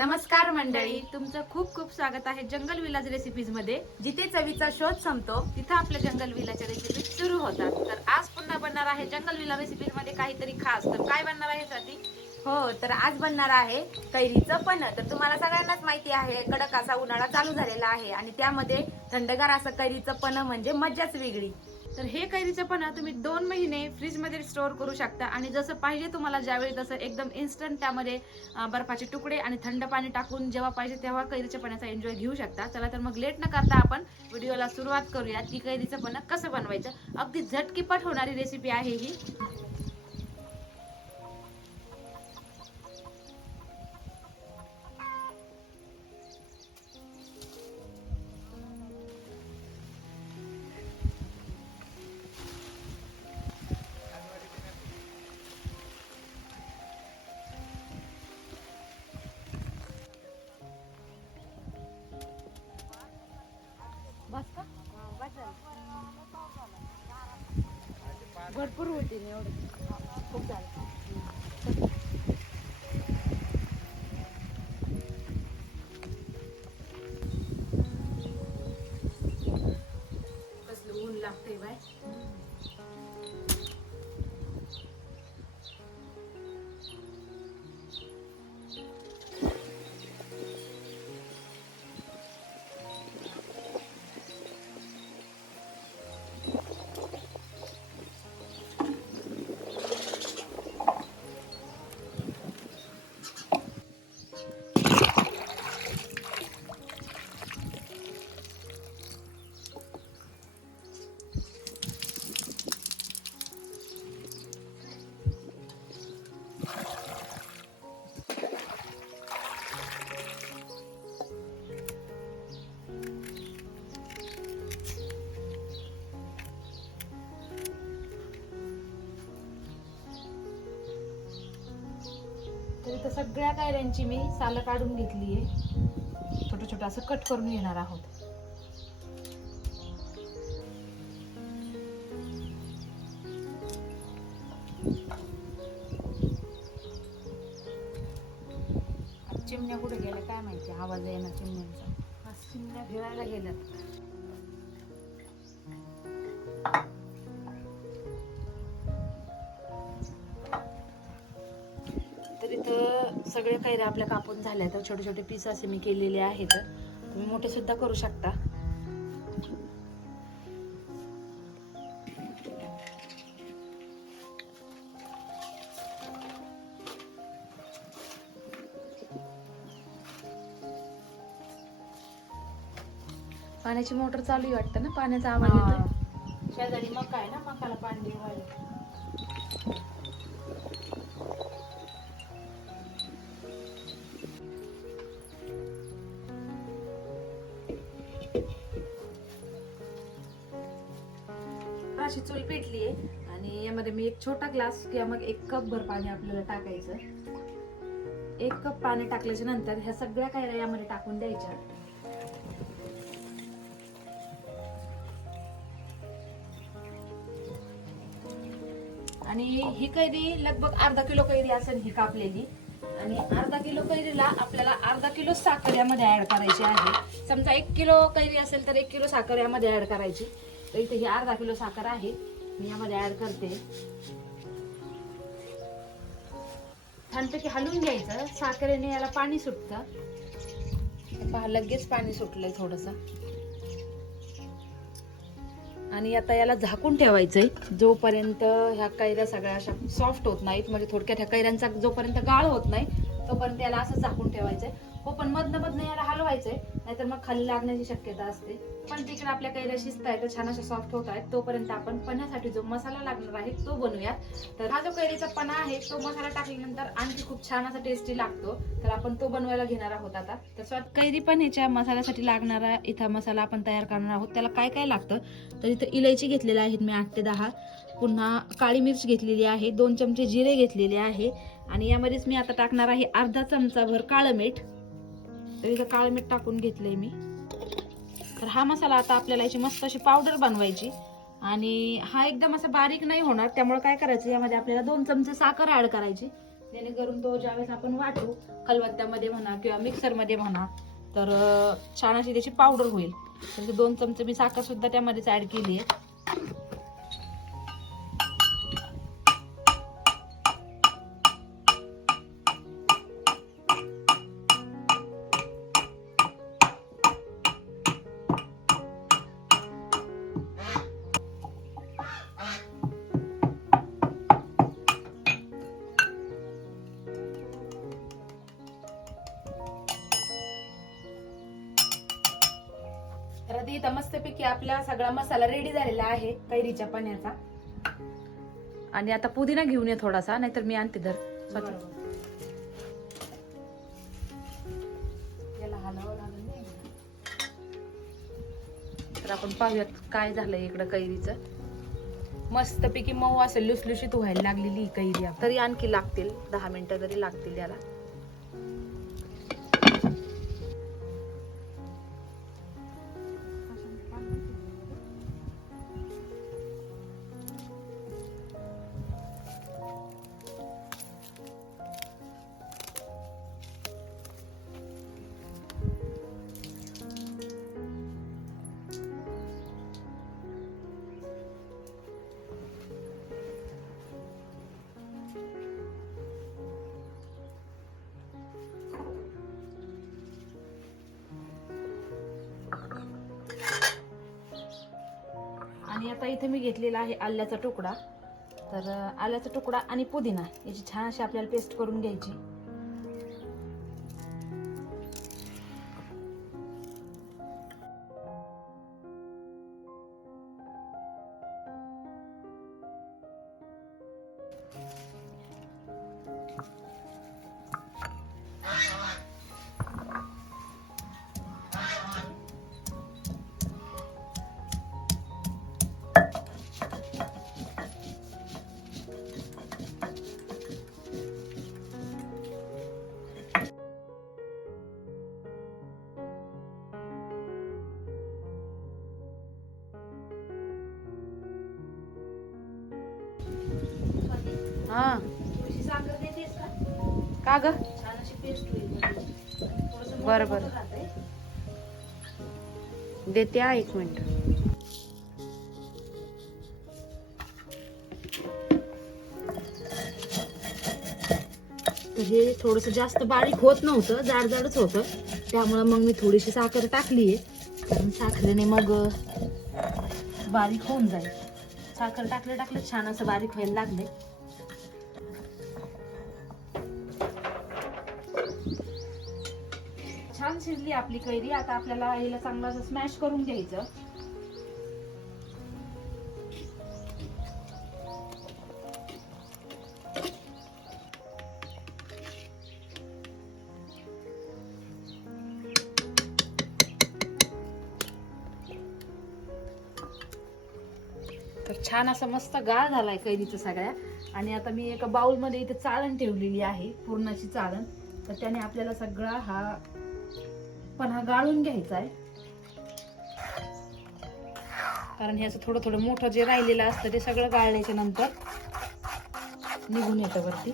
नमस्कार मंडळी. तुमचं खूप खूप स्वागत आहे जंगल विलाज रेसिपीजमध्ये. जिथे चवीचा शोध संपतो तिथं आपल्या जंगल विलाच्या रेसिपी सुरू होतात. तर आज पुन्हा बनणार आहे जंगल विला रेसिपीजमध्ये काहीतरी खास. तर काय बनणार आहे साठी हो तर आज बनणार आहे कैरीचं पण तर तुम्हाला सगळ्यांनाच माहिती आहे कडक असा उन्हाळा चालू झालेला आहे. आणि त्यामध्ये थंडगार असं कैरीचं पण म्हणजे मज्जाच वेगळी. तर हे कैरीचं पण तुम्ही दोन महिने फ्रीजमध्ये स्टोअर करू शकता. आणि जसं पाहिजे तुम्हाला ज्यावेळी तसं एकदम इन्स्टंट त्यामध्ये बर्फाचे तुकडे आणि थंड पाणी टाकून जेव्हा पाहिजे तेव्हा कैरीच्या पण्याचा एन्जॉय घेऊ शकता. चला तर मग लेट न करता आपण व्हिडिओला सुरुवात करूया की कैरीचं पण कसं बनवायचं. अगदी झटकीपट होणारी रेसिपी आहे ही. भरपूर होती एवढं. खूप झालं. इथं सगळ्या कायऱ्यांची मी सालं काढून घेतली आहे छोटं छोटं असं कट करून घेणार आहोत. चिमण्या कुठे गेल्या काय माहिती? आवाज येणार चिमण्यांचा. आज चिमण्या फिरायला गेल्यात. सगळे कैऱ्या आपल्या कापून झाल्या तर छोटे छोटे पीस असे मी केलेले आहेत. तुम्ही मोठे सुद्धा करू शकता. पाण्याची मोटर चालू वाटतं ना? पाण्याचा आवाज येतोय? शेजारी मका आहे ना? मकाला पाणी अशी चूल पेटली आहे आणि यामध्ये मी एक छोटा ग्लास किंवा मग एक कप भर पाणी आपल्याला टाकायचं. एक कप पाणी टाकल्याच्या नंतर ह्या सगळ्या कैऱ्या यामध्ये टाकून द्यायच्या. आणि ही कैरी लगभग अर्धा किलो कैरी असेल ही कापलेली. आणि अर्धा किलो कैरीला आपल्याला अर्धा किलो साखर यामध्ये ऍड करायची आहे. समजा एक किलो कैरी असेल तर एक किलो साखर यामध्ये ऍड करायची. तर इथे ही अर्धा किलो साखर आहे. मी यामध्ये ऍड करते. छानपैकी हलवून घ्यायचं. साखरेने याला पाणी सुटतं. पहा लगेच पाणी सुटलंय थोडस. आणि आता याला झाकून ठेवायचंय. जोपर्यंत ह्या कैऱ्या सगळ्या अशा सॉफ्ट होत नाहीत म्हणजे थोडक्यात ह्या कैऱ्यांचा जोपर्यंत गाळ होत नाही तोपर्यंत याला असं झाकून ठेवायचंय. हो पण मधनं मधनं याला हलवायचंय. नाहीतर मग खाली लागण्याची शक्यता असते. पण तिकडे आपल्या कैऱ्या शिजत आहेत छान अशा सॉफ्ट होत आहेत. तोपर्यंत आपण पण्यासाठी जो मसाला लागणार आहे तो बनवूया तर हा जो कैरीचा पणा आहे तो मसाला टाकल्यानंतर आणखी खूप छान असा टेस्टी लागतो. तर आपण तो बनवायला घेणार आहोत आता. तर स्वतः कैरी पण्याच्या मसाल्यासाठी लागणारा इथं मसाला आपण तयार करणार आहोत. त्याला काय काय लागतं? तर इथं इलायची घेतलेल्या आहेत मी आठ ते दहा. पुन्हा काळी मिर्च घेतलेली आहे. दोन चमचे जिरे घेतलेले आहे. आणि यामध्येच मी आता टाकणार आहे अर्धा चमचाभर काळं मीठ. तर इथं काळं मीठ टाकून घेतलंय मी. तर हा मसाला आता आपल्याला याची मस्त अशी पावडर बनवायची. आणि हा एकदम असा बारीक नाही होणार त्यामुळे काय करायचं यामध्ये आपल्याला दोन चमचे साखर ऍड करायची. जेणेकरून तो ज्यावेळेस आपण वाटू खलबत्त्यामध्ये म्हणा किंवा मिक्सरमध्ये म्हणा तर छान अशी त्याची पावडर होईल. तर दोन चमचे मी साखर सुद्धा त्यामध्येच ऍड केली आहे तर आता इथं मस्तपैकी आपला सगळा मसाला रेडी झालेला आहे कैरीच्या पाण्याचा आणि आता पुदिना घेऊन ये थोडासा नाहीतर मी आणते धर. याला लागेल. तर आपण पाहूयात काय झालंय इकडं कैरीचं मस्तपैकी मऊ असं लुसलुशीत व्हायला लागलेली कैरी. तरी आणखी लागतील दहा मिनिटं तरी लागतील याला आणि आता इथे मी घेतलेला आहे आल्याचा तुकडा. तर आल्याचा तुकडा आणि पुदिना याची छान अशी आपल्याला पेस्ट करून घ्यायची. हा. का? ग? बरं, बरं. देते हा एक मिनिट. हे थोडस जास्त बारीक होत नव्हतं जाड जाडच होतं. त्यामुळे मग मी थोडीशी साखर टाकली आहे कारण साखरेने मग बारीक होऊन जाईल. साखर टाकलं टाकलं छान असं बारीक व्हायला लागले शिजली आपली कैरी आता आपल्याला हिला चांगलं असं स्मॅश करून घ्यायचं. तर छान असा मस्त गाळ झालाय कैरीचं सगळ्या. आणि आता मी एका बाउलमध्ये इथे चाळण ठेवलेली आहे पुरणाची चाळण. तर त्याने आपल्याला सगळा हा पण हा गाळून घ्यायचा आहे कारण हे असं थोडं थोडं मोठं जे राहिलेलं असतं ते सगळं गाळल्याच्या नंतर निघून येतं वरती.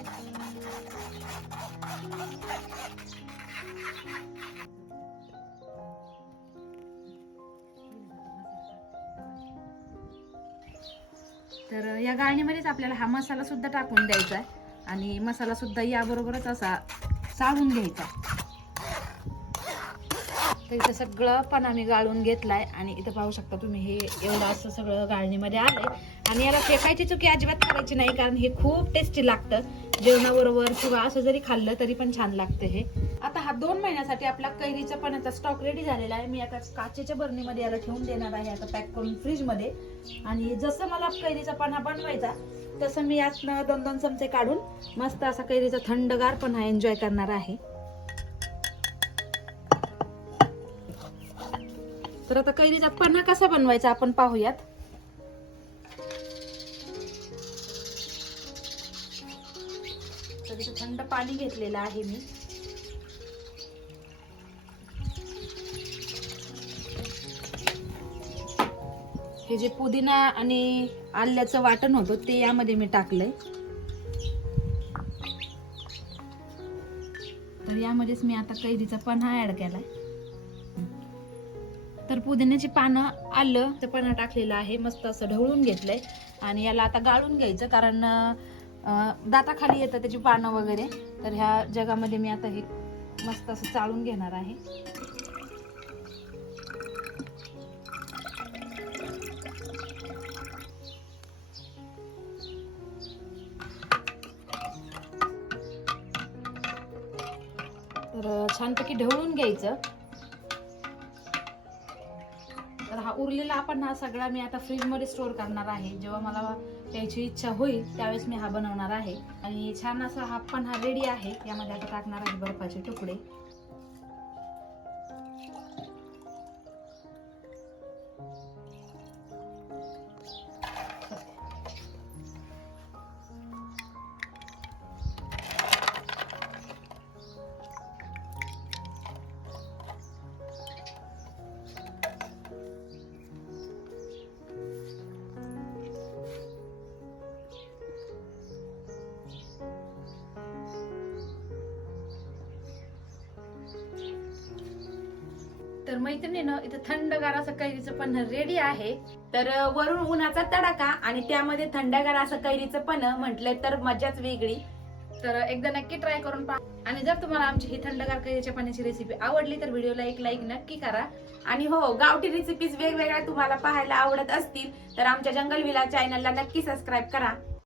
तर या गाळणीमध्येच आपल्याला हा मसाला सुद्धा टाकून द्यायचा आहे आणि मसाला सुद्धा याबरोबरच असा चाळून घ्यायचा. तर इथं सगळं पण आम्ही गाळून घेतलाय. आणि इथं पाहू शकता तुम्ही हे एवढं असं सगळं गाळणीमध्ये आलंय. आणि याला फेकायची चुकी अजिबात करायची नाही कारण हे खूप टेस्टी लागतं. जेवणाबरोबर किंवा असं जरी खाल्लं तरी पण छान लागतं हे. आता हा दोन महिन्यासाठी आपला कैरीचा पाण्याचा स्टॉक रेडी झालेला आहे. मी आता काचेच्या बरणीमध्ये याला ठेवून देणार आहे आता पॅक करून फ्रीजमध्ये आणि जसं मला कैरीचा पाना बनवायचा तसं मी यातनं दोन दोन चमचे काढून मस्त असा कैरीचा थंडगार पणा एन्जॉय करणार आहे. तर आता कैरीचा पन्हा कसा बनवायचा आपण पाहूयात. तर थंड पाणी घेतलेलं आहे मी. हे जे पुदिना आणि आल्याचं वाटण होतं ते यामध्ये मी टाकलंय. यामध्येच मी आता कैरीचा पन्हा ऍड केलाय. तर पुदिन्याची पानं आलं तर पानं टाकलेलं आहे मस्त असं ढवळून घेतलंय. आणि याला आता गाळून घ्यायचं कारण दाताखाली येतं त्याची पानं वगैरे. तर ह्या जगामध्ये मी आता हे मस्त असं चाळून घेणार आहे. तर छानपैकी ढवळून घ्यायचं. हा उरलेला आपण हा सगळा मी आता फ्रीजमध्ये स्टोअर स्टोर करणार आहे. जेव्हा मला त्याची इच्छा होईल त्यावेळेस मी हा बनवणार आहे. आणि छान असा हा पण हा रेडी आहे. यामध्ये आता टाकणार आहे बर्फाचे तुकडे. तर मैत्रिणीनं इथं थंडगार असं कैरीचं पण रेडी आहे. तर वरून उन्हाचा तडाखा आणि त्यामध्ये थंडगार असं कैरीचं पण म्हटलंय तर मजाच वेगळी. तर एकदा नक्की ट्राय करून पहा. आणि जर तुम्हाला आमची ही थंडगार कैरीच्या पाण्याची रेसिपी आवडली तर व्हिडिओला एक लाईक नक्की करा. आणि हो गावठी रेसिपीज वेगवेगळ्या तुम्हाला पाहायला आवडत असतील तर आमच्या जंगल विला चॅनलला नक्की सबस्क्राईब करा.